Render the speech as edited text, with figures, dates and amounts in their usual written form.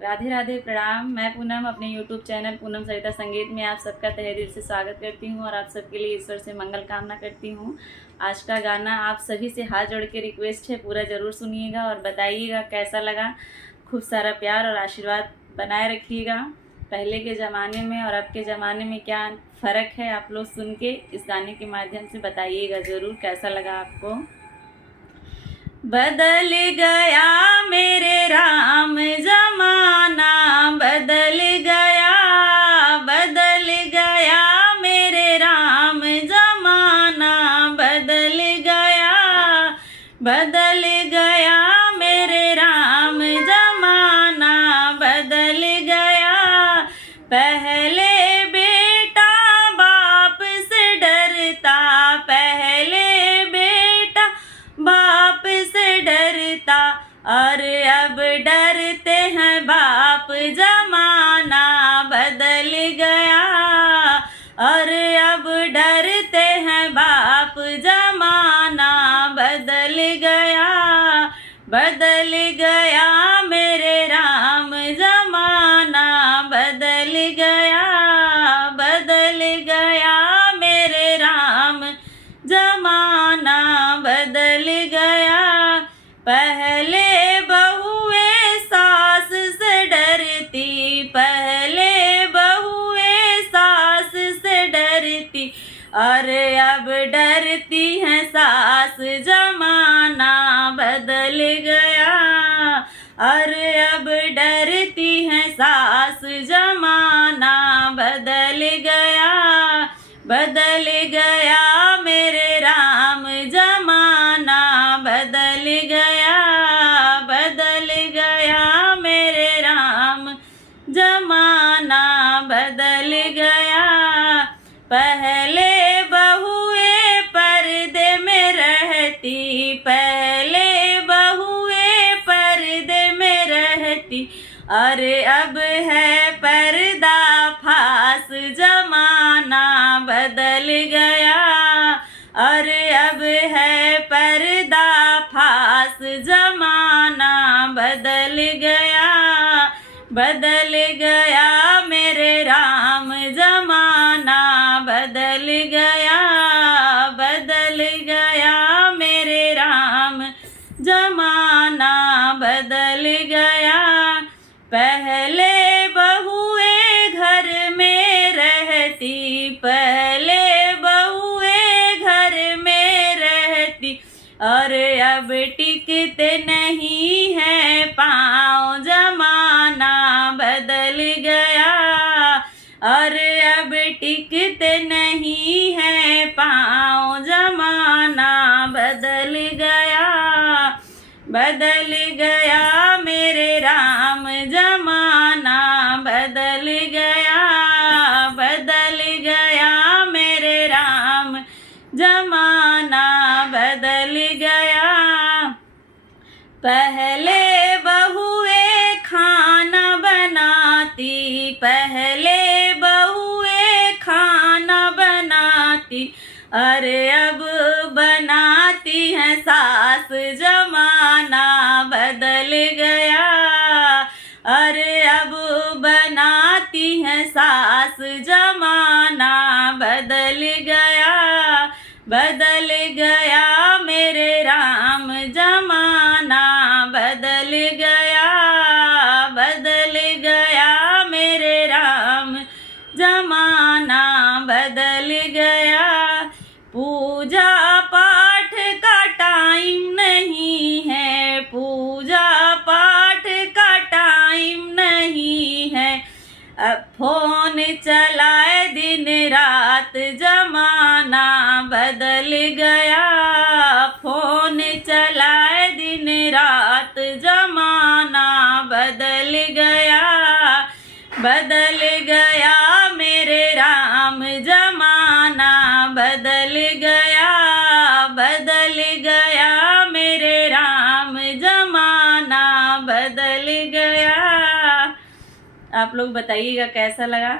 राधे राधे, प्रणाम। मैं पूनम अपने YouTube चैनल पूनम सरिता संगीत में आप सबका तहे दिल से स्वागत करती हूँ और आप सबके लिए ईश्वर से मंगल कामना करती हूँ। आज का गाना आप सभी से हाथ जोड़ के रिक्वेस्ट है, पूरा ज़रूर सुनिएगा और बताइएगा कैसा लगा। खूब सारा प्यार और आशीर्वाद बनाए रखिएगा। पहले के ज़माने में और अब के ज़माने में क्या फ़र्क है, आप लोग सुन के इस गाने के माध्यम से बताइएगा ज़रूर कैसा लगा आपको। बदल गया मेरे राम जमाना, बदल गया, बदल गया मेरे राम जमाना, बदल गया, बदल गया मेरे राम जमाना, बदल गया। पहले बेटा बाप से डरता, पहले बेटा बाप से डरता, और अब डरते हैं बाप जमाना, बदल गया, और अब डरते हैं बाप जमाना, बदल गया, बदल गया मेरे राम जमाना, बदल गया, बदल गया मेरे राम जमाना, बदल गया। पहले बहुएं सास से डरती, पहले बहुएं सास से डरती, और अब डरती हैं सास जमाना, बदल गया, और अब डरती हैं सास जमाना, बदल गया, बदल गया मेरे राम जमाना, बदल गया, बदल गया मेरे राम जमाना, बदल गया। पहले बहुएं पर्दे में रहती, पहले बहुएं पर्दे में रहती, और अब है पर्दा फास जमाना, बदल गया, और अब है पर्दा फास जमाना, बदल गया, बदल गया मेरे राम जमाना, बदल गया, बदल गया मेरे राम जमाना, बदल गया। पहले बहुएं घर में रहती, पहले बहुएं घर में रहती, और अब टिकते नहीं है पाँव जमाना, बदल गया, और अब टिकते नहीं है पाँव जमाना, बदल गया, बदल गया मेरे राम जमाना, बदल गया, बदल गया मेरे राम जमाना, बदल गया। पहले बहुएं खाना बनाती, पहले बहुएं खाना बनाती, अरे अब बनाती हैं सास जमाना, बदल गया, अरे अब बनाती हैं सास जमाना, बदल गया, बदल गया मेरे राम जमाना, बदल गया, बदल गया मेरे राम जमाना, बदल गया। पूजा पाठ का टाइम नहीं है, पूजा पाठ का टाइम नहीं है, अब फोन चलाए दिन रात जमाना, बदल गया, फोन चलाए दिन रात जमाना, बदल गया, बदल गया मेरे राम जमाना, बदल गया, बदल गया मेरे राम जमाना, बदल गया। आप लोग बताइएगा कैसा लगा।